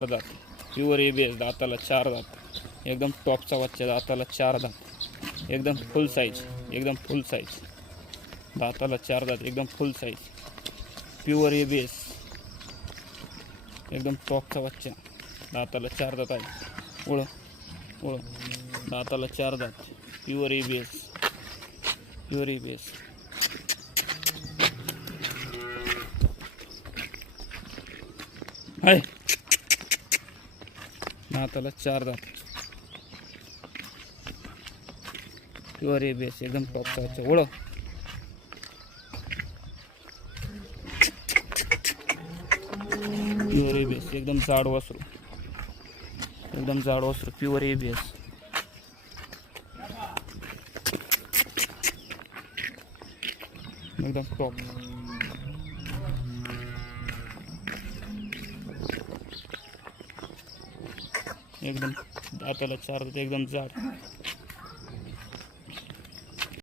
दात pure ABS, दाताला 4 दात, एकदम टॉपचा बच्चा, दाताला 4 दात, एकदम फुल साईज, एकदम फुल साईज, दाताला 4 दात, एकदम फुल साईज, प्युअर ABS, एकदम टॉपचा बच्चा, दाताला 4 दात आहे. ओळख दाताला 4 दात, प्युअर ABS, प्युअर ABS. आहे दाताला 4 दात, प्युअर ABS, एकदम टॉपचा बच्चा. ओळख प्युअर ABS, एकदम जाड वासरू, एकदम जाड वासरू, प्युअर ABS. एकदम टॉप, एकदम दाताला 4 दात, एकदम जाड.